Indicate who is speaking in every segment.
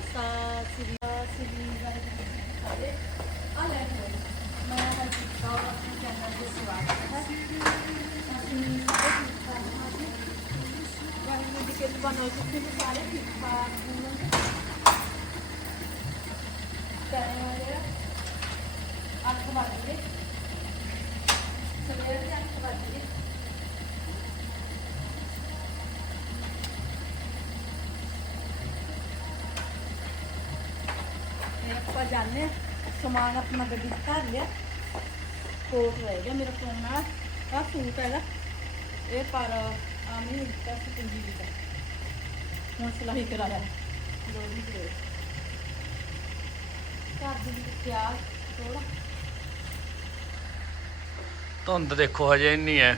Speaker 1: ਖਾਲਸਾ, ਸ੍ਰੀ ਸ੍ਰੀ ਵਾਹਿਗੁਰੂ। ਜੀ ਕੀ ਫਤਿਹ ਆ ਲੈ ਮੈਂ ਹਰਜੀਤ ਕੌਰ ਆਪਣੇ ਚੈਨਲ ਦੇ ਸਵਾਗਤ ਹੈ। ਅਸੀਂ ਸਾਰੇ ਠੀਕ ਠਾਕ ਹਾਂ ਜੀ ਵਾਹਿਗੁਰੂ ਦੀ ਕਿਰਪਾ ਨਾਲ ਤੁਸੀਂ ਵੀ ਸਾਰੇ ਠੀਕ ਠਾਕ ਹੋ ਰਿਹਾ ਅੱਠ ਵੱਜ ਸਵੇਰ ਦੇ ਅੱਠ ਵੱਜ ਜਾਣੇ ਸਮਾਨ ਆਪਣਾ ਗੱਡੀ ਧਰ ਲਿਆ ਕੋਟ ਰਹਿ ਗਿਆ ਮੇਰਾ ਫੋਨ ਨਾਲ ਆ ਸੂਟ ਹੈਗਾ ਇਹ ਪਰ ਆਮੀ ਦਿੱਤਾ ਸੀ ਪੰਜੀ ਦਾ ਹੁਣ ਸਿਲਾਈ ਕਰਾਇਆ ਦੋ ਦੀ ਦੇ ਘਰ ਦੀ ਪਿਆਜ਼ ਥੋੜਾ
Speaker 2: ਧੁੰਦ ਦੇਖੋ ਹਜੇ ਇੰਨੀ ਹੈ।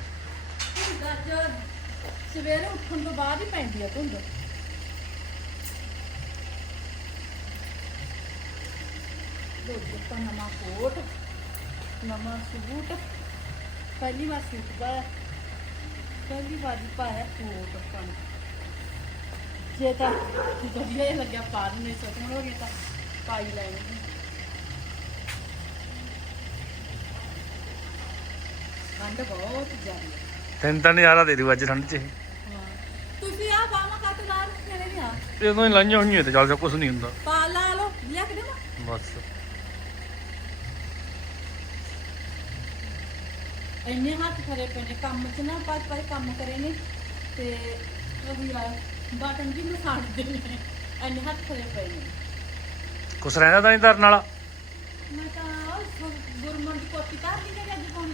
Speaker 1: ਸਵੇਰੇ ਉੱਠਣ ਤੋਂ ਬਾਅਦ ਹੀ ਪੈਂਦੀ ਆ ਧੁੰਦ। ਦੁੱਧ ਤਾਂ ਨਵਾਂ ਕੋਟ ਨਵਾਂ ਸੂਟ। ਪਹਿਲੀ ਵਾਰ ਸੂਟ ਪਾਇਆ। ਪਹਿਲੀ ਵਾਰ ਹੀ ਪਾਇਆ ਕੋਟ ਆਪਾਂ ਨੇ। ਜੇ ਤਾਂ ਵਧੀਆ ਹੀ ਲੱਗਿਆ ਪਾ ਨਹੀਂ ਸਕਣ ਹੋ ਗਿਆ ਤਾਂ ਪਾਈ ਲੈਣੀ ਠੰਡ ਬਹੁਤ ਜ਼ਿਆਦਾ
Speaker 2: ਤੈਨੂੰ ਤਾਂ ਨਜ਼ਾਰਾ ਦੇ ਦੂ ਅੱਜ ਠੰਡ 'ਚ ਇਹ।
Speaker 1: ਹਾਂ। ਤੁਸੀਂ ਆ ਬਾਵਾ ਕੱਟ ਲਾ ਰੱਖੇ ਨੇ ਨਹੀਂ ਆ
Speaker 2: ਜਦੋਂ ਹੀ ਲਾਈਆਂ ਹੋਈਆਂ ਤੇ ਚੱਲ ਜਾ ਕੁਝ ਨਹੀਂ ਹੁੰਦਾ।
Speaker 1: ਪਾ ਲਾ ਲੋ ਲਿਆ ਕੇ ਦੇਵਾਂ।
Speaker 2: ਬਸ।
Speaker 1: ਇੰਨੇ ਹੱਥ ਖਰੇ ਪਏ ਨੇ ਕੰਮ ਚ ਨਾ ਪਾਸ ਪਾਸ ਕੰਮ ਕਰੇ ਨੇ ਤੇ ਉਹ ਆ ਬਟਨ ਵੀ ਮਸਾੜਦੇ ਨੇ ਇੰਨੇ ਹੱਥ ਖਰੇ ਪਏ ਨੇ।
Speaker 2: ਕੁਛ ਰਹਿੰਦਾ ਤਾਂ ਨਹੀਂ ਧਰਨ ਵਾਲਾ?
Speaker 1: ਮੈਂ ਤਾਂ ਗੁਰਮਨ ਦੀ ਕੋਟੀ ਕਰ ਲਈ ਤੇ ਅੱਜ ਕੌਣ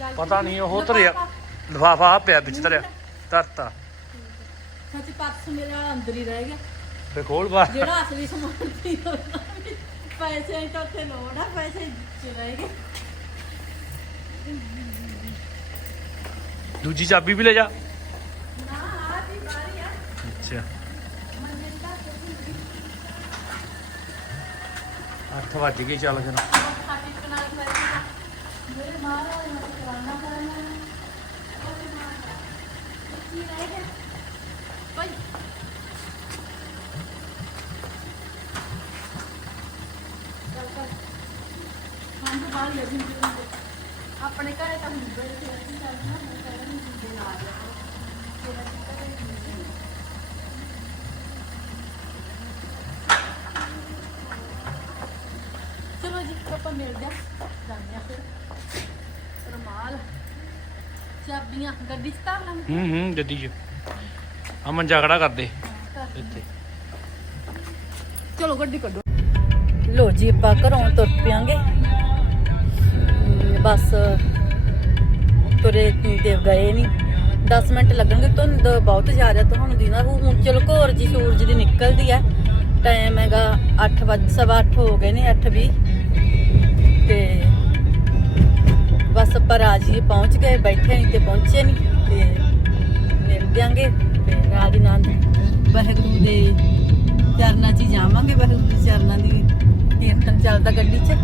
Speaker 1: ਗੱਲ
Speaker 2: ਪਤਾ ਨਹੀਂ ਉਹ ਧਰਿਆ ਲਿਫਾਫਾ ਪਿਆ ਵਿੱਚ ਧਰਿਆ ਧਰਤਾ।
Speaker 1: ਸੱਚ ਪਰਸ ਮੇਰਾ ਅੰਦਰ ਹੀ ਰਹਿ ਗਿਆ।
Speaker 2: ਫੇ ਖੋਲ ਬਾਹਰ।
Speaker 1: ਜਿਹੜਾ ਅਸਲੀ ਸਮਾਨ ਸੀ ਉਹਦਾ ਵੀ ਪੈਸੇ ਤਾਂ ਉੱਥੇ ਲੋੜ ਆ ਪੈਸੇ ਚ ਰਹਿ ਗਏ।
Speaker 2: ਦੂਜੀ ਚਾਬੀ ਵੀ ਲੈ ਜਾ।
Speaker 1: ਨਾ
Speaker 2: ਅੱਛਾ। 8 ਵੱਜ ਗਏ ਚੱਲ ਫਿਰ।
Speaker 1: ਆਪਣੇ ਘਰੇ ਤਾਂ ਹੁੰਦੇ ਸੀ ਚੱਲਣਾ ਚਲੋ ਜੀ ਆਪਾਂ ਮਿਲਦੇ ਆ ਜਾਂਦੇ ਆ ਫਿਰ। ਰਮਾਲ ਚਾਬੀਆਂ ਗੱਡੀ 'ਚ ਧਰ ਲਾਂਗੇ।
Speaker 2: ਹੂੰ ਹੂੰ ਗੱਡੀ 'ਚ। ਆ ਮੰਜਾ ਖੜਾ ਕਰ ਦੇ।
Speaker 1: ਧਰ
Speaker 2: ਇੱਥੇ।
Speaker 1: ਚਲੋ ਗੱਡੀ ਕੱਢੋ। ਲੋ ਜੀ ਆਪਾਂ ਘਰੋਂ ਤੁਰ ਪਿਆਂਗੇ। ਬਸ ਤੁਰੇ ਤੇ ਗਏ ਨਹੀਂ 10 ਮਿੰਟ ਲੱਗਣਗੇ, ਧੁੰਦ ਬਹੁਤ ਜ਼ਿਆਦਾ ਤੁਹਾਨੂੰ ਦੀਨਾ ਹੁਣ ਚਲੋ ਘੋਰ ਜੀ ਸੂਰਜ ਦੀ ਨਿਕਲਦੀ ਹੈ ਟਾਈਮ ਹੈਗਾ 8 ਵਜੇ, ਸਵਾ ਅੱਠ ਹੋ ਗਏ ਨੇ 8:20 ਤੇ ਬਸ ਆਪਾਂ ਜੀ ਪਹੁੰਚ ਗਏ, ਬੈਠੇ ਨਹੀਂ ਤੇ ਪਹੁੰਚੇ ਨਹੀਂ ਤੇ ਮਿਲ ਦਿਆਂਗੇ ਤੇ ਰਾਜ ਆਨੰਦ ਵਾਹਿਗੁਰੂ ਦੇ ਚਰਨਾਂ 'ਚ ਜਾਵਾਂਗੇ, ਵਾਹਿਗੁਰੂ ਦੇ ਚਰਨਾਂ ਦੀ ਕੀਰਤਨ ਚੱਲਦਾ ਗੱਡੀ 'ਚ।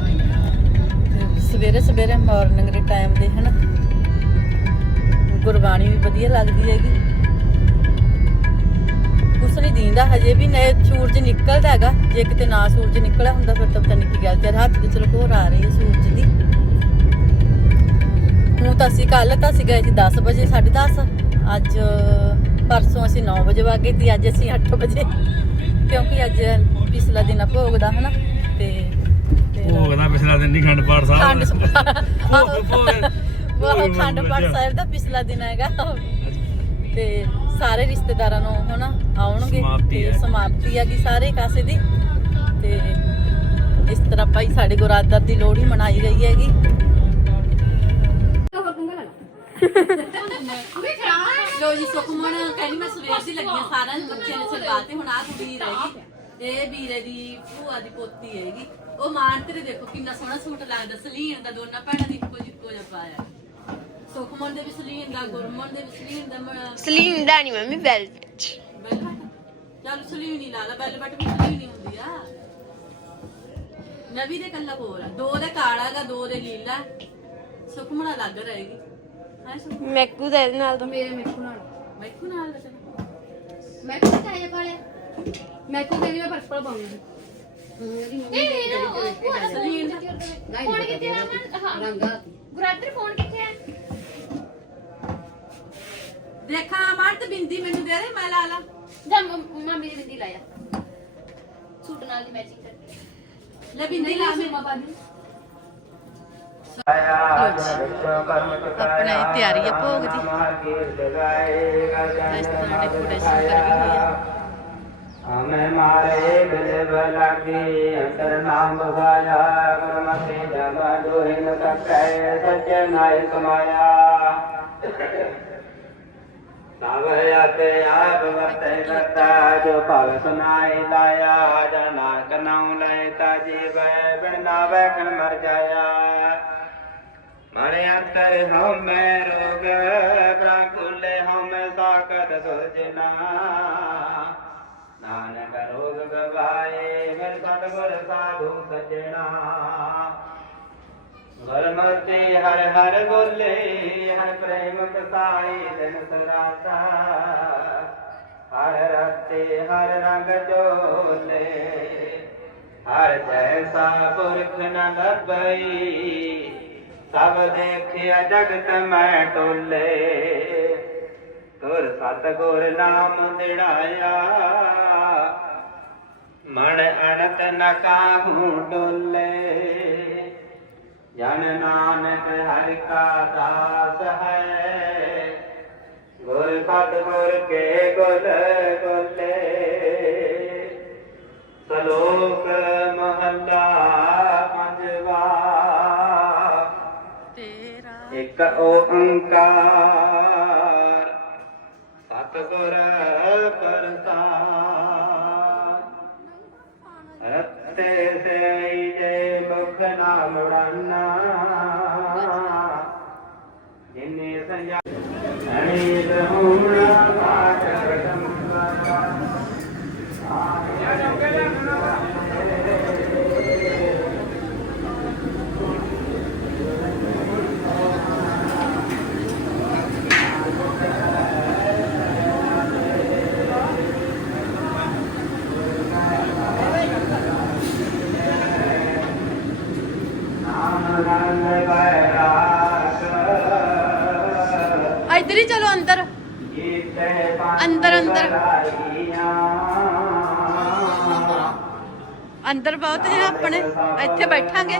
Speaker 1: ਸਵੇਰੇ ਸਵੇਰੇ ਮਾਰਨਿੰਗ ਦੇ ਟਾਈਮ ਦੇ ਹਨਾ। ਗੁਰਬਾਣੀ ਵੀ ਵਧੀਆ ਲੱਗਦੀ ਹੈਗੀ। ਕੁਛ ਨਹੀਂ ਦੀਂਦਾ ਹਜੇ ਵੀ ਨੇ ਸੂਰਜ ਨਿਕਲਦਾ ਹੈਗਾ। ਜੇ ਕਿਤੇ ਨਾ ਸੂਰਜ ਨਿਕਲਿਆ ਹੁੰਦਾ ਫਿਰ ਤਾਂ ਪਤਾ ਨਹੀਂ ਕੀ ਗੱਲ ਤੇਰੇ ਹੱਥ 'ਚ ਚਲੋ ਘੋਰ ਆ ਰਹੀ ਹੈ ਸੂਰਜ ਦੀ। ਹੁਣ ਤਾਂ ਅਸੀਂ ਕੱਲ ਤਾਂ ਅਸੀਂ ਗਏ ਸੀ 10 ਵਜੇ 10:30 ਅੱਜ ਪਰਸੋਂ ਅਸੀਂ 9 ਵਜੇ ਵਾਗੇ ਤੇ ਅੱਜ ਅਸੀਂ 8 ਵਜੇ। ਕਿਉਂਕਿ ਅੱਜ ਪਿਛਲਾ ਦਿਨ ਆ ਭੋਗ ਦਾ ਹਨਾ? ਤੇ ਤੇ
Speaker 2: ਭੋਗਦਾ ਪਿਛਲਾ ਦਿਨ ਨਹੀਂ ਖੰਡ ਪਾਠ
Speaker 1: ਖੰਡ
Speaker 2: ਭੋਗ- ਭੋਗ-
Speaker 1: ਉਹ
Speaker 2: ਭੋਗ
Speaker 1: ਖੰਡ ਪਾਠ
Speaker 2: ਮੰਗਿਆ।
Speaker 1: ਸਾਹਿਬ ਦਾ ਪਿਛਲਾ ਦਿਨ ਹੈਗਾ। ਤੇ ਸਾਰੇ ਰਿਸ਼ਤੇਦਾਰਾਂ ਨੂੰ ਹਨਾ ਆਉਣਗੇ ਤੇ। ਸਮਾਪਤੀ ਹੈਗੀ ਸਾਰੇ ਕਾਸੇ ਦੀ। ਤੇ ਇਸ ਤਰ੍ਹਾਂ ਭਾਈ ਸਾਡੇ ਗੁਰਾਦਰ ਦੀ ਲੋਹੜੀ ਮਨਾਈ ਗਈ ਹੈਗੀ। ਲੋ ਜੀ ਸੁਖਮਨ ਕਹਿੰਦੀ ਮੈਂ ਸਵੇਰ ਦੀ ਲੱਗੀ ਹਾਂ ਸਾਰਿਆਂ ਨੂੰ ਬੱਚਿਆਂ ਨੇ ਸਰਵਾ ਤੇ ਹੁਣ ਆ ਕੁੜੀ ਰਹਿ ਗਈ ਇਹ ਵੀਰੇ ਦੀ ਭੂਆ ਦੀ ਪੋਤੀ ਹੈਗੀ। ਉਹ ਮਾਨ ਤੇਰੇ ਦੇਖੋ ਕਿੰਨਾ ਸੋਹਣਾ ਸੂਟ ਲੱਗਦਾ ਸਲੀਨ ਦਾ ਦੋਨਾਂ ਭੈਣਾਂ ਦੀ ਇੱਕੋ ਜਿੱਕੋ ਜਿਹਾ ਪਾਇਆ। ਦੇ ਵੀ ਸਲੀਨ ਦਾ ਗੁਰਮਨ ਦੇ ਵੀ ਸਲੀਨ ਦਾ ਮ-
Speaker 3: ਦਾ ਨਹੀਂ ਮੰਮੀ ਵੈਲਵਟ
Speaker 1: ਵੈਲਵਟ ਚੱਲ ਸਲੀਨ ਹੀ ਲਾ ਲਾ ਵੈਲਵਟ ਵੀ ਸਲੀਨ ਹੀ ਹੁੰਦੀ ਆ ਨਵੀ ਦੇ ਕੱਲਾ ਹੋਰ ਆ ਦੋ ਦੇ ਕਾਲਾ ਗਾ ਦੋ ਦੇ ਲੀਲਾ ਸੁਖਮਨ ਅਲੱਗ ਰਹੇਗੀ ਹਾਂ ਸੁਖਮਨ
Speaker 3: ਮੈਕੂ ਦਾ ਇਹਦੇ ਨਾਲ ਦਾ
Speaker 4: ਮੇਰੇ ਮੇਕੂ ਨਾਲ
Speaker 1: ਮੈਕੂ ਨਾਲ ਦਾ
Speaker 4: ਮੈਂ ਕਿਹਾ ਕਾਇਆ ਪਾਲਿਆ ਮੈਂ ਕੋ ਕਹਿੰਦੀ ਮੈਂ ਪਰਪਲ ਪਾਉਂਗੀ
Speaker 1: ਸਲੀਨ
Speaker 4: ਫੋਨ ਕਿੱਥੇ ਆ ਅਮਨ ਹਾਂ ਰੰਗਾ ਗੁਰਾਦਰ ਫੋਨ ਕਿੱਥੇ ਹੈ
Speaker 1: ਦੇਖਾਂ ਮਾਰਤ ਬਿੰਦੀ ਮੈਨੂੰ ਦੇ ਦੇ ਮੈਂ ਲਾ ਲਾ।
Speaker 4: ਜਾ ਮੰਮੀ ਦੀ ਬਿੰਦੀ ਲਾਇਆ ਸੂਟ ਨਾਲ ਦੀ ਮੈਚਿੰਗ ਕਰਕੇ
Speaker 1: ਲੈ ਬਿੰਦੀ ਲਾ ਮੈਂ
Speaker 4: ਮਮਾ ਬਾਦੀ
Speaker 1: ਆਪਣੇ ਤਿਆਰੀ ਹੈ ਭੋਗ ਦੀ। ਇਸ ਤਰ੍ਹਾਂ ਡੈਕੋਰੇਸ਼ਨ ਕਰੀ ਹੋਈ ਹੈ
Speaker 5: ਹਮੇ ਮਾਰੇ ਬਿਲ ਬਲਾਗੀ ਅੰਤਰ ਨਾਮ ਬਗਾਇਆ ਗੁਰਮਤਿ ਜਮ ਦੋਹਿਨ ਤਕੈ ਸੱਚ ਨਾਇਕ ਮਾਇਆ ਸਭ ਆਤੇ ਆਪ ਵਰਤੈ ਕਰਤਾ ਜੋ ਭਵ ਸੁਨਾਈ ਲਾਇਆ ਜਨਾ ਕਨਉ ਲੈ ਤਾ ਜੀਵੈ ਬਿਨ ਨਾਵੈ ਕਨ ਮਰ ਜਾਇਆ ਮਰੇ ਅੰਤਰ ਹਉਮੈ ਰੋਗ ਪ੍ਰਕੁਲੇ ਹਉਮੈ ਸਾਕਤ ਸੁਜਨਾ ਨਾਨਕ ਰੋਗ ਗਵਾਏ ਮਿਲ ਸਤਿਗੁਰ ਸਾਧੂ ਸਜਣਾ। ਗੁਰਮਤਿ ਹਰ ਹਰ ਬੋਲੇ, ਹਰ ਪ੍ਰੇਮ ਕਸਾਈ ਦਿਨ ਸਰਾਤਾ ਹਰ ਰਤੇ ਹਰ ਰੰਗ ਜੋਲੇ ਹਰ ਜੈਸਾ ਪੁਰਖ ਨ ਲੱਭਈ। ਸਭ ਦੇਖਿਆ ਜਗਤ ਮੈਂ ਟੋਲੇ। ਤੁਰ ਸਤਗੁਰ ਨਾਮ ਦਿੜਾਇਆ। ਮਨ ਅਣਤ ਨਾ ਕਾਹੂ ਡੋਲੇ। ਜਨ ਨਾਨਕ ਹਰਿ ਕਾ ਦਾਸ ਹੈ। ਗੁਰ ਸਤਗੁਰ ਕੇ ਗੁਲ ਗੋਲੇ ਸਲੋਕ ਮਹੱਲਾ ਪੰਜਵਾ।
Speaker 1: ਤੇਰਾ
Speaker 5: ਇਕ ਓੰਕਾਰ ਸਤਿਗੁਰ ਪ੍ਰਸਾਦ। ਰਤੇ ਸੇ ਜੇ ਮੁਖ ਨਾਮ ਮੁੜਾਨਾ ਜਿਨੇ
Speaker 1: ਬੈਠਾਂਗੇ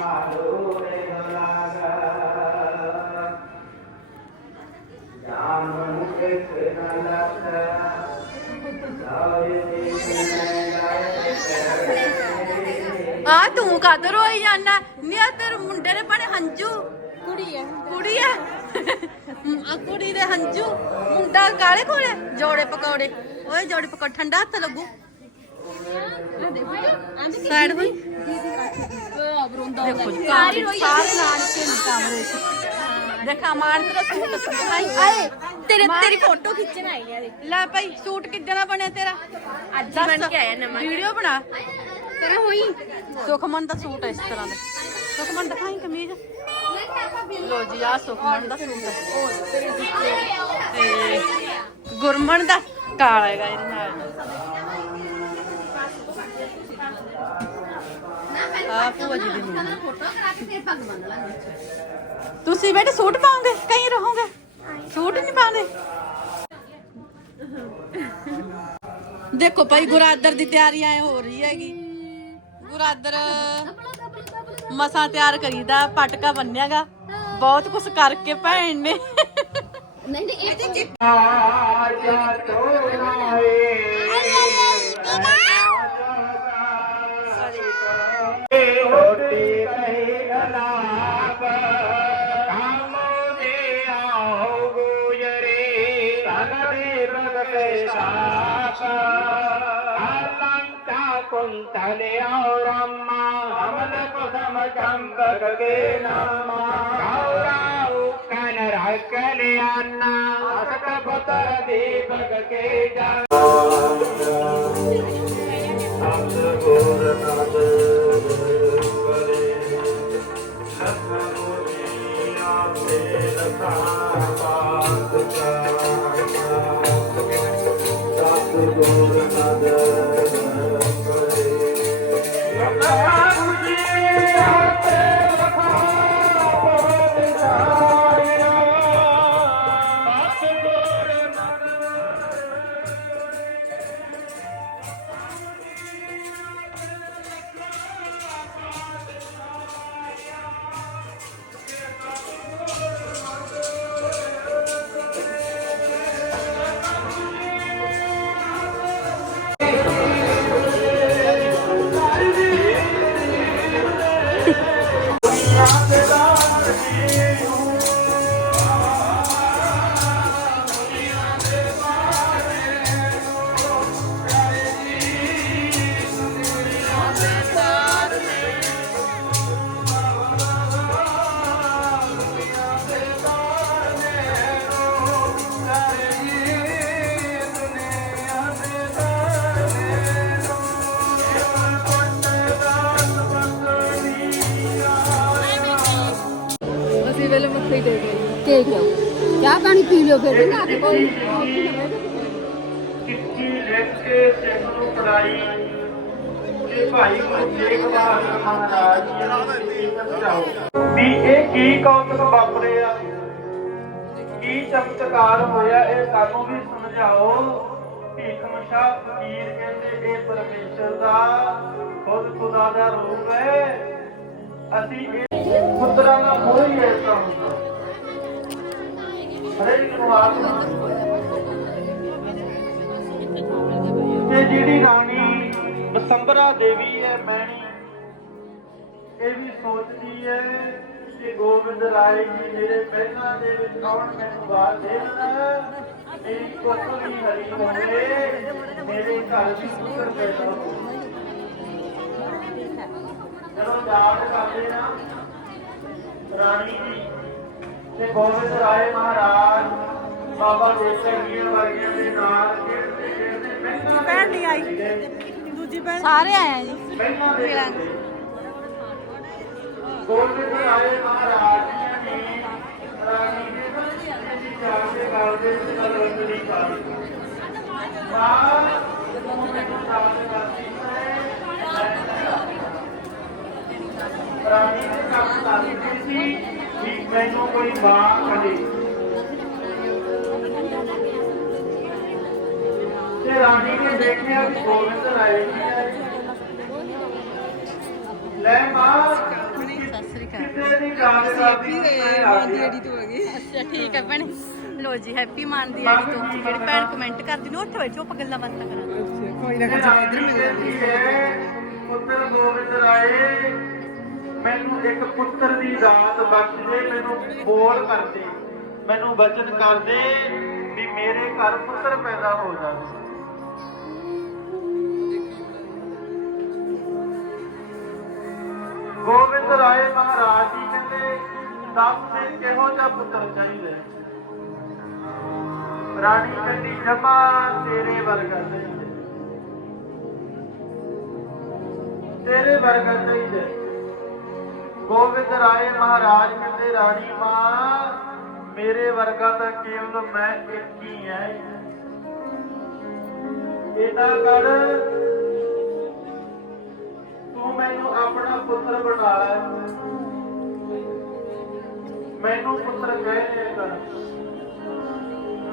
Speaker 1: ਆ ਤੂੰ ਕਾਦਰ ਹੋਈ ਜਾਣਾ ਨੀ ਆ ਤੇਰੇ ਮੁੰਡੇ ਨੇ ਬੜੇ ਹੰਝੂ। ਕੁੜੀ ਹੈ ਕੁੜੀ ਹੈ ਆ ਕੁੜੀ ਦੇ ਹੰਝੂ। ਮੁੰਡਾ ਕਾਲੇ ਕੋਲੇ? ਜੋੜੇ ਪਕੌੜੇ। ਓਏ ਜੋੜੇ ਪਕੌੜੇ ਠੰਡਾ ਹੱਥ ਲੱਗੂ। ਸਾਈਡ ਹੋਈ। ਦੇਖੋ ਜੀ ਸਾਰੇ ਸਾਰੇ ਨਾਨਕੇ ਨੇ ਕਮਰੇ ਚ ਦੇਖਾ ਮਾਰ ਤੇਰਾ ਸੂਟ ਸਿਖਾਈ ਆਏ
Speaker 4: ਤੇਰੇ ਤੇਰੀ ਫੋਟੋ ਖਿੱਚਣ ਆਈ ਆ
Speaker 1: ਲੈ ਭਾਈ ਸੂਟ ਕਿੱਦਾਂ ਦਾ ਬਣਿਆ ਤੇਰਾ?
Speaker 4: ਅੱਜ ਹੀ ਬਣ ਕੇ ਆਇਆ ਨਵਾਂ।
Speaker 1: ਵੀਡੀਓ ਬਣਾ।
Speaker 4: ਤੇਰਾ ਹੋਈ?
Speaker 1: ਸੁਖਮਨ ਦਾ ਸੂਟ ਹੈ ਇਸ ਤਰ੍ਹਾਂ ਦਾ। ਸੁਖਮਨ ਦਿਖਾਈ ਕਮੀਜ਼? ਲੋ ਜੀ ਆ ਸੁਖਮਨ ਦਾ ਸੂਟ ਹੈ ਤੇ ਗੁਰਮਨ ਦਾ ਕਾਲਾ ਹੈਗਾ ਇਹਦੇ ਨਾਲ। ਆ ਭੂਆ ਜੀ ਦੀ ਨੂੰਹ।
Speaker 4: ਫੋਟੋ ਕਰਾ ਕੇ ਫਿਰ ਪੱਗ ਬੰਨ ਲਾਂਗੇ।
Speaker 1: ਤੁਸੀਂ ਬੇਟੇ ਸੂਟ ਪਾਉਂਗੇ? ਕहीं ਰਹੋਗੇ? ਸੂਟ ਨਹੀਂ ਪਾਉਂਦੇ? ਦੇਖੋ ਭਾਈ ਗੁਰਾਦਰ ਦੀ ਤਿਆਰੀ ਐ ਹੋ ਰਹੀ ਹੈਗੀ। ਗੁਰਾਦਰ ਮਸਾਂ ਤਿਆਰ ਕਰੀਦਾ ਪਟਕਾ ਬੰਨਿਆਗਾ। ਬਹੁਤ ਕੁਝ ਕਰਕੇ ਭੈਣ ਨੇ।
Speaker 4: ਨਹੀਂ ਨਹੀਂ ਇਹ ਤੇ
Speaker 5: ਆਜਾ ਤੋਨਾਏ कुंतले और अम्मा हमल कुसम चंबक के नामा गौराऊ कन रखले अन्ना असक पुतर दीपक के जाना ਨਾਮਾ
Speaker 6: ਲਿਓ ਫਿਰ। ਨਾ ਕੇ ਕੋਈ
Speaker 7: ਚਿੱਠੀ ਲਿਖ ਕੇ ਸਿੰਘ ਨੂੰ ਪੜਾਈ ਤੇ ਭਾਈ ਗੁਰੂ ਤੇਗ ਬਹਾਦਰ ਮਹਾਰਾਜ ਜੀ ਨੂੰ ਸਮਝਾਓ। ਵੀ ਇਹ ਕੀ ਕੌਤਕ ਕੀ ਚਮਤਕਾਰ ਹੋਇਆ? ਇਹ ਸਾਨੂੰ ਵੀ ਸਮਝਾਓ। ਭੀਖਮ ਸ਼ਾਹ ਫਕੀਰ ਕਹਿੰਦੇ ਇਹ ਪਰਮੇਸ਼ਰ ਦਾ ਖੁਦ ਖੁਦਾ ਦਾ ਰੂਪ ਹੈ। ਅਸੀਂ ਇਹ ਪੁੱਤਰਾਂ ਦਾ ਮੋਹ ਹੀ ਐਸਾ ਹੁੰਦਾ। ਤੇ ਜਿਹੜੀ ਰਾਣੀ ਬਸੰਬਰਾ ਦੇਵੀ ਹੈ, ਮੈਣੀ, ਇਹ ਵੀ ਸੋਚਦੀ ਹੈ ਕਿ ਗੋਬਿੰਦ ਰਾਏ ਜੀ ਮੇਰੇ ਪਹਿਲਾਂ ਦੇ ਵਿੱਚ ਕੌਣ ਮੈਨੂੰ ਬਾਤ ਦੇਣਾ ਮੇਰੀ ਕੁੱਖ ਹਰੀ ਹੋਵੇ, ਮੇਰੇ ਘਰ ਦੀ ਪੁੱਤਰ ਪੈਦਾ ਹੋਵੇ ਜਦੋਂ ਯਾਦ ਕਰਦੇ ਨਾ, ਰਾਣੀ ਜੀ ਤੇ ਗੋਬਿੰਦ ਰਾਏ ਮਹਾਰਾਜ। ਬਾਬਾ ਦੇਵ ਸਿੰਘ ਜੀ ਵਰਗਿਆਂ ਦੇ ਨਾਲ ਮਹਿੰਗਾ ਭੈਣ ਨਹੀਂ ਆਈ। ਦੂਜੀ ਭੈਣ।
Speaker 1: ਸਾਰੇ ਆਏ ਆ ਜੀ।
Speaker 7: ਮਹਿੰਗਾ ਦੇ ਗੋਬਿੰਦ ਰਾਏ ਮਹਾਰਾਜ ਜੀ ਨੇ ਰਾਣੀ ਦੇ ਬੱਚੇ ਚਾਰ ਦੇ ਗਾਲ ਦੇ ਰੰਗ ਨਹੀਂ ਪਾਈ ਦੇ ਗਾਲ ਰਾਣੀ ਦੇ ਕੰਮ ਕਰਦੀ ਸੀ ਵੀ ਮੈਨੂੰ ਕੋਈ ਮਾਂ ਕਹੇ ਲੈ ਮਾਂ ਕਿਤੇ ਦੀ ਗੱਲ ਕਰਦੀ
Speaker 6: ਤੋਂ ਗਈ
Speaker 1: ਅੱਛਾ ਠੀਕ ਹੈ ਭੈਣੇ। ਲੋ ਜੀ ਹੈਪੀ ਮਾਨ ਦੀ ਆਈਡੀ ਤੋਂ। ਜਿਹੜੀ ਭੈਣ ਕਮੈਂਟ ਕਰਦੀ ਨੇ ਉੱਥੇ ਬੈਠੋ ਆਪਾਂ ਗੱਲਾਂ ਬਾਤਾਂ ਕਰਾਂਗੇ
Speaker 6: ਕੋਈ ਨਾ
Speaker 7: ਰਾਣੀ ਕਹਿੰਦੀ ਹੈ ਪੁੱਤਰ ਗੋਬਿੰਦ ਰਾਏ। ਮੈਨੂੰ ਇੱਕ ਪੁੱਤਰ ਦੀ ਦਾਤ ਬਖਸ਼ ਦੇ ਮੈਨੂੰ ਬੋਲ ਕਰ ਦੇ। ਮੈਨੂੰ ਬਚਨ ਕਰ ਦੇ ਵੀ ਮੇਰੇ ਘਰ ਪੁੱਤਰ ਪੈਦਾ ਹੋ ਜਾਵੇ। ਗੋਬਿੰਦ ਰਾਏ ਮਹਾਰਾਜ ਜੀ ਕਹਿੰਦੇ ਦੱਸ ਕਿਹੋ ਜਿਹਾ ਪੁੱਤਰ ਚਾਹੀਦਾ ਰਾਣੀ ਕਹਿੰਦੀ, ਜਮਾ ਤੇਰੇ ਵਰਗਾ ਚਾਹੀਦਾ ਤੇਰੇ ਵਰਗਾ ਚਾਹੀਦਾ ਗੋਬਿੰਦ ਰਾਏ ਮਹਾਰਾਜ ਕਹਿੰਦੇ, ਰਾਣੀ ਮਾਂ, ਮੇਰੇ ਵਰਗਾ ਤਾਂ ਕੇਵਲ ਮੈਂ ਇੱਕ ਹੀ ਐ ਇਹਦਾ ਕਰ ਪੁੱਤਰ ਬਣਾ ਮੈਨੂੰ ਪੁੱਤਰ ਕਹਿ ਕਰ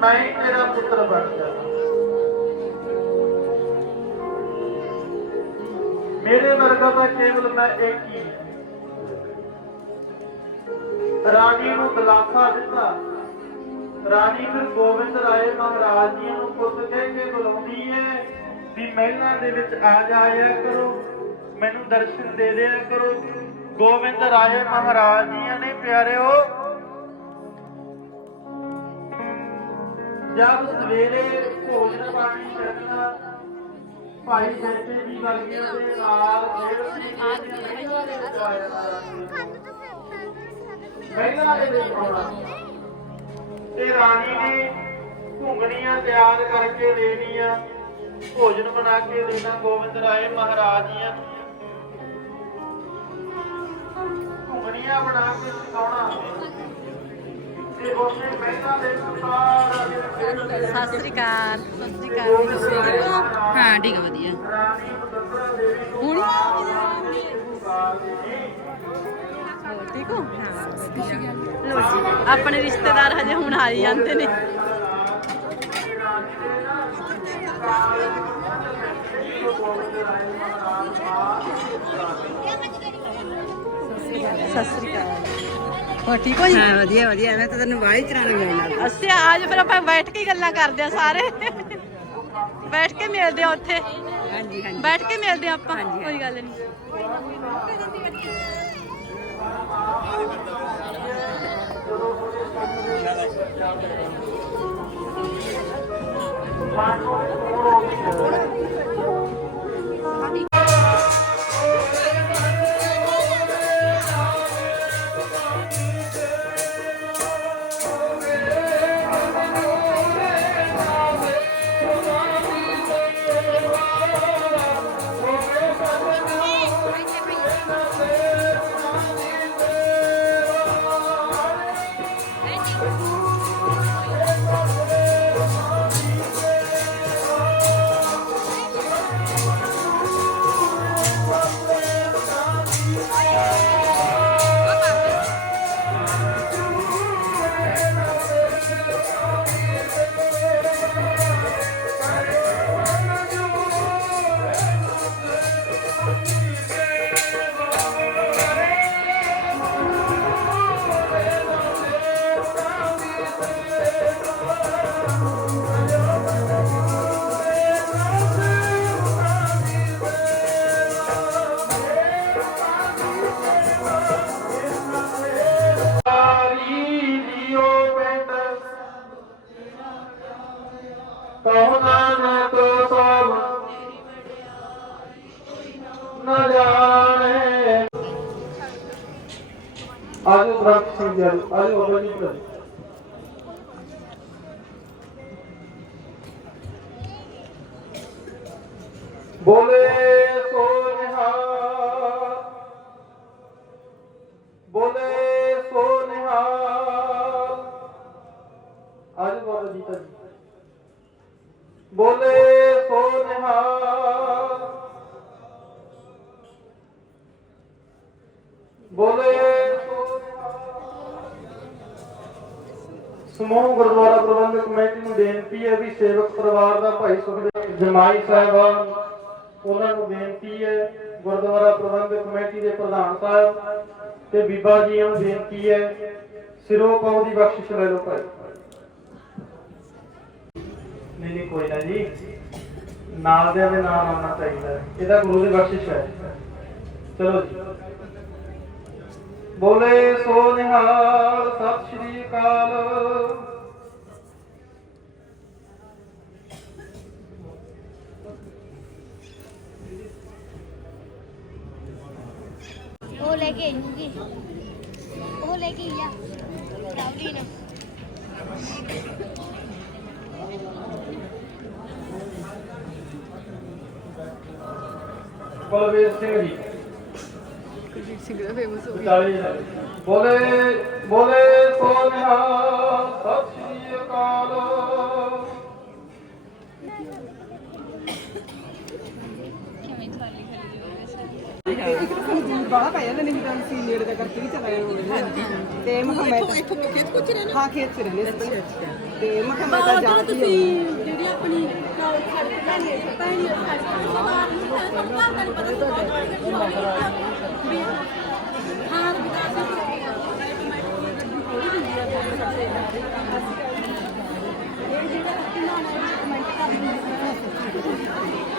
Speaker 7: ਮੈਂ ਤੇਰਾ ਪੁੱਤਰ ਬਣ ਜਾਣਾ ਮੇਰੇ ਵਰਗਾ ਤਾਂ ਕੇਵਲ ਮੈਂ ਇੱਕ ਹੀ ਰਾਣੀ ਨੂੰ ਦਿਲਾਸਾ ਦਿੱਤਾ। ਰਾਣੀ ਫਿਰ ਗੋਬਿੰਦ ਰਾਏ ਮਹਾਰਾਜ ਜੀ ਨੂੰ ਪੁੱਤ ਕਹਿ ਕੇ ਬੁਲਾਉਂਦੀ ਹੈ ਵੀ ਮਹਿਲਾਂ ਦੇ ਵਿੱਚ ਆ ਜਾਇਆ ਕਰੋ। ਮੈਨੂੰ ਦਰਸ਼ਨ ਦੇ ਦਿਆ ਕਰੋ। ਗੋਬਿੰਦ ਰਾਏ ਮਹਾਰਾਜ ਜੀਆਂ ਨੇ, ਪਿਆਰਿਓ। ਜਦ ਸਵੇਰੇ ਭੋਜਨ ਪਾਣੀ ਛਕਣਾ ਭਾਈ ਬੈਠੇ ਜੀ ਵਰਗਿਆਂ ਦੇ ਨਾਲ ਖੇਡਦੇ ਖੇਡਦੇ ਮਹਿਲਾਂ ਦੇ ਵਿੱਚ ਤੇ ਰਾਣੀ ਨੇ ਘੁੰਗਣੀਆਂ ਤਿਆਰ ਕਰਕੇ ਦੇਣੀਆਂ, ਭੋਜਨ ਬਣਾ ਕੇ ਦੇਣਾ ਗੋਬਿੰਦ ਰਾਏ ਮਹਾਰਾਜ ਜੀਆਂ ਦੁਨੀਆ ਬਣਾ ਕੇ ਸਿਖਾਉਣਾ ਤੇ ਉਸੇ ਮਹਿਤਾ ਦੇ ਸੰਸਾਰ
Speaker 1: ਸਤਿ ਸ੍ਰੀ ਅਕਾਲ ਸਤਿ ਸ੍ਰੀ ਅਕਾਲ। ਤੁਸੀਂ ਠੀਕ ਹੋ ਵਧੀਆ।
Speaker 7: ਹੁਣ
Speaker 1: ਠੀਕ ਹੋ? ਆਪਣੇ ਰਿਸ਼ਤੇਦਾਰ ਹਜੇ ਹੁਣ ਆਈ ਜਾਂਦੇ ਨੇ। ਸਤਿ ਸ੍ਰੀ ਅਕਾਲ। ਹੋਰ ਠੀਕ ਹੋ ਜੀ?
Speaker 6: ਹਾਂ ਵਧੀਆ ਵਧੀਆ। ਮੈਂ ਤਾਂ ਤੈਨੂੰ ਵਾਲੀ ਚਰਾਣੀ ਮਿਲਣਾ
Speaker 1: ਅਸੀਂ ਅੱਜ ਫਿਰ ਆਪਾਂ ਬੈਠ ਕੇ ਹੀ ਗੱਲਾਂ ਕਰਦੇ ਆ ਸਾਰੇ। ਬੈਠ ਕੇ ਮਿਲਦੇ ਆ ਉੱਥੇ।
Speaker 6: ਹਾਂਜੀ ਹਾਂਜੀ।
Speaker 1: ਬੈਠ ਕੇ ਮਿਲਦੇ ਆ ਆਪਾਂ ਕੋਈ ਗੱਲ ਨਹੀਂ।
Speaker 7: ਸਾਰੀ ਸੁਖਦੇਵ ਸਾਹਿਬਾਨ ਉਹਨਾਂ ਨੂੰ ਬੇਨਤੀ ਹੈ, ਗੁਰਦੁਆਰਾ ਪ੍ਰਬੰਧਕ ਕਮੇਟੀ ਦੇ ਪ੍ਰਧਾਨ ਸਾਹਿਬ ਤੇ ਬੀਬਾ ਜੀ ਨੂੰ ਬੇਨਤੀ ਹੈ, ਸਿਰੋਂ ਪਾਉ ਦੀ ਬਖਸ਼ਿਸ਼ ਲੈ ਲਓ ਭਾਈ। ਨਹੀਂ ਨਹੀਂ, ਕੋਈ ਨਾ ਜੀ। ਨਾਲ ਦੇ ਦੇ ਨਾਮ ਆਉਣਾ ਚਾਹੀਦਾ ਇਹਦਾ ਗੁਰੂ ਦੀ ਬਖਸ਼ਿਸ਼ ਹੈ। ਚਲੋ ਜੀ। ਬੋਲੇ ਸੋ ਨਿਹਾਲ, ਸਤਿ ਸ਼੍ਰੀ ਅਕਾਲ।
Speaker 4: ਉਹ ਲੈ ਕੇ ਆਈਂਗੀ ਉਹ ਲੈ ਕੇ ਆਇਆ ਰਾਵਲੀ ਨਾ।
Speaker 7: ਬਲਵੀਰ ਸਿੰਘ ਜੀ
Speaker 6: ਸਿੰਘ ਦਾ ਫੇਮਸ
Speaker 7: ਵਿਚਾਲੇ ਜੀ। ਬੋਲੇ ਬੋਲੇ ਸੋ ਨਿਹਾਲ ਸਤਿ ਸ਼੍ਰੀ ਅਕਾਲ।
Speaker 6: ਬਾਹਲਾ ਪੈ ਜਾਂਦਾ ਨਹੀਂ ਤਾਂ ਸੀ ਨੇੜੇ ਦਾ ਕਰਕੇ ਵੀ ਚਲਾ ਜਾਂਦਾ ਤੇ ਮੈਂ ਕਿਹਾ ਮੈਂ ਤਾਂ ਇੱਥੋਂ ਖੇਤ ਕੁਝ ਰਹਿਣਾ ਹਾਂ ਖੇਤ ਚ ਰਹਿੰਦੇ ਸੀ। ਤੇ ਮੈਂ ਕਿਹਾ ਮੈਂ ਤਾਂ ਜਾ
Speaker 1: ਤੁਸੀਂ ਜਿਹੜੀ ਆਪਣੀ ਨਾਲ ਛੱਡ ਕੇ ਲੈਣੀ ਹੈ ਪੈਣੀ ਛੱਡ ਕੇ ਬਾਹਰ ਨਹੀਂ ਤੁਹਾਨੂੰ ਘਰ ਦਾ ਨਹੀਂ ਪਤਾ ਸੀ ਬਹੁਤ ਵੱਡੀ ਹਾਂ।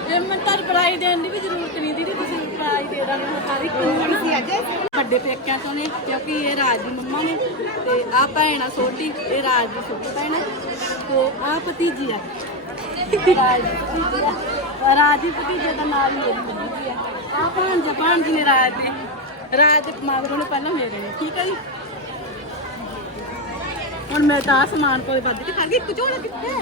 Speaker 1: ਇਹ ਮੈਂ ਤਾਂ ਪ੍ਰਾਈਜ਼ ਦੇਣ ਦੀ ਵੀ ਜ਼ਰੂਰਤ ਨਹੀਂ ਦੀਦੀ ਤੁਸੀਂ ਪ੍ਰਾਈਜ਼ ਦੇ ਦਾਂਗੇ ਮੈਂ ਹਰ ਇੱਕ ਨੂੰ ਸੀ ਅੱਜ। ਵੱਡੇ ਪੇਕਿਆਂ ਤੋਂ ਨੇ, ਕਿਉਂਕਿ ਇਹ ਰਾਜ ਦੀ ਮੰਮਾ ਨੇ ਤੇ ਆ ਭੈਣ ਆ ਛੋਟੀ, ਇਹ ਰਾਜ ਦੀ ਛੋਟੀ ਭੈਣ ਹੈ ਤੇ ਆ ਭਤੀਜੀ ਆ। ਰਾਜ ਦੀ ਭਤੀਜੀ ਆ। ਰਾਜ ਦੀ ਭਤੀਜੇ ਦਾ ਨਾਮ ਮੇਰੀ ਮੰਮੀ ਆ। ਆ ਭਾਂਜਾ ਭਾਂਜੀ ਨੇ ਰਾਜ ਦੇ ਰਾਜ ਦੇ ਮਗਰੋਂ ਨੇ ਪਹਿਲਾਂ ਮੇਰੇ ਨੇ, ਠੀਕ ਹੈ ਜੀ? ਹੁਣ ਮੈਂ ਤਾਂ ਆਹ ਸਮਾਨ ਕੋਈ ਵੱਧ ਕੇ ਕਰ ਗਈ। ਇੱਕ ਝੋਲਾ ਕਿੱਥੇ ਹੈ?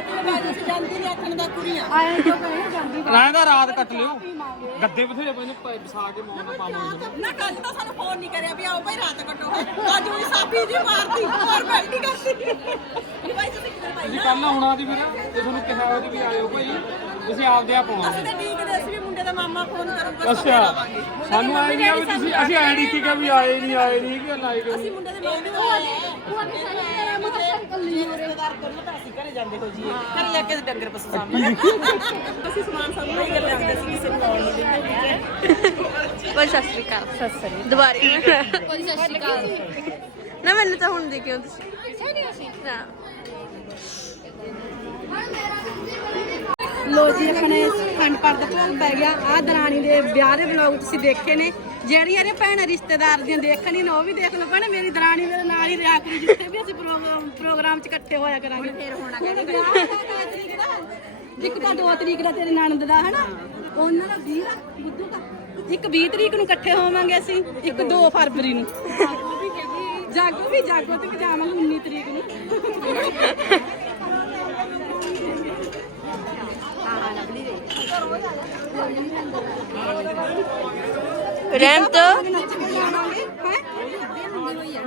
Speaker 8: ਕਿਹਾ ਜਾਂਦੀ ਦਾ
Speaker 9: ਰਹਿੰਦਾ ਰਾਤ ਕੱਟ ਲਿਓ। ਗੱਦੇ ਬਥੇਰੇ ਪਏ ਨੇ ਪ- ਵਿਛਾ ਕੇ ਮੌਨ ਨਾਲ ਪਾਵਾਂਗੇ
Speaker 8: ਨਾ ਕੱਲ ਤਾਂ ਸਾਨੂੰ ਫੋਨ ਨਹੀਂ ਕਰਿਆ ਵੀ ਆਓ ਭਾਈ ਰਾਤ ਕੱਟੋ। ਅੱਜ ਵੀ ਸਾਬੀ ਜੀ ਮਾਰਦੀ ਹੋਰ ਬੈਠੀ ਕਰਦੀ। ਭਾਈ ਤੁਸੀਂ ਕਿੱਧਰ ਭਾਈ
Speaker 9: ਤੁਸੀਂ ਕੱਲ ਆਉਣਾ ਸੀ ਵੀਰ ਤੇ ਤੁਹਾਨੂੰ ਕਿਹਾ ਹੋਇਆ ਸੀ ਵੀ ਆਇਓ ਭਾਈ ਤੁਸੀਂ ਆਪਦੇ ਆਪ ਆਉਣਾ।
Speaker 8: ਅਸੀਂ ਤਾਂ ਡੀਕਦੇ ਸੀ ਵੀ ਮੁੰਡੇ ਦਾ ਮਾਮਾ ਫੋਨ ਕਰੂਗਾ
Speaker 9: ਅੱਛਾ ਸਾਨੂੰ ਆਏ ਨਹੀਂ ਆ ਵੀ ਤੁਸੀਂ ਅਸੀਂ ਐ ਨਹੀਂ ਕਿ ਵੀ ਆਏ ਨਹੀਂ ਆਏ ਨਹੀਂ ਕਿ ਲਾਈ ਗਏ
Speaker 8: ਮੁੰਡੇ ਦੇ ਮਾਮੇ ਦਾ
Speaker 6: ਉਹ ਆਪੇ ਸਾਰੇ ਮੋਟਰਸਾਈਕਲ ਕੱਲੀ ਹੋ ਰਹੇ
Speaker 8: ਰਿਸ਼ਤੇਦਾਰ ਕੋਲ ਤਾਂ ਅਸੀਂ ਘਰੇ ਜਾਂਦੇ ਹੋ ਜੀ ਘਰੇ ਲੈ ਕੇ ਡੰਗਰ ਪਸ਼ੂ ਸਾਹਮਣੇ ਅਸੀਂ ਸਮਾਨ ਸਭ ਹੀ ਲਿਆਉਂਦੇ ਸੀ ਕਿਸੇ ਨੂੰ ਆਉਣ ਨਹੀਂ ਦਿੰਦੇ
Speaker 3: ਓਏ ਸਤਿ ਸ੍ਰੀ ਅਕਾਲ। ਸਤਿ ਸ੍ਰੀ ਦੁਬਾਰੇ।
Speaker 6: ਕੋਈ ਸਤਿ ਸ਼੍ਰੀ ਅਕਾਲ
Speaker 3: ਨਾ, ਮੈਨੂੰ ਤਾਂ ਹੁਣ ਦੇਖਿਓ ਤੁਸੀਂ।
Speaker 6: ਅੱਛਾ ਨਹੀਂ ਅਸੀਂ
Speaker 3: ਨਾ।
Speaker 8: ਲੋ ਜੀ, ਆਪਣੇ ਖੰਡ ਪਰ ਦਾ ਭੋਗ ਪੈ ਗਿਆ। ਆ ਦਰਾਣੀ ਦੇ ਵਿਆਹ ਦੇ ਵਲੌਗ ਤੁਸੀਂ ਦੇਖੇ ਨੇ। ਜਿਹੜੀਆਂ ਇਹਦੇ ਭੈਣਾਂ ਰਿਸ਼ਤੇਦਾਰ ਦੀਆਂ ਦੇਖਣੀ ਨੇ ਉਹ ਵੀ ਦੇਖ ਲਓ। ਭੈਣੇ ਮੇਰੀ ਦਰਾਣੀ ਮੇਰੇ ਨਾਲ ਹੀ ਰਿਹਾ ਕਰੀ ਜਿੱਥੇ ਵੀ ਅਸੀਂ ਪ੍ਰੋਗਰਾਮ ਪ੍ਰੋਗਰਾਮ 'ਚ ਇਕੱਠੇ ਹੋਇਆ ਕਰਾਂਗੇ। ਫੇਰ ਹੋਣਾ ਕਹਿੰਦੇ ਇੱਕ ਤਾਂ 2 ਤਰੀਕ ਦਾ ਤੇਰੇ ਨਣਦ ਦਾ ਹਨਾ? ਉਹਨਾਂ ਦਾ 20 ਦਾ ਬੁੱਧੂ ਦਾ। ਇੱਕ 20 ਤਰੀਕ ਨੂੰ ਇਕੱਠੇ ਹੋਵਾਂਗੇ ਅਸੀਂ ਇੱਕ 2 ਫਰਵਰੀ ਨੂੰ। ਜਾਗੋ ਵੀ ਜਾਗੋ ਤੇ ਜਾਵਾਂਗੇ 19 ਤਰੀਕ ਨੂੰ। ਜਾਵਾਂਗੇ ਹੈ?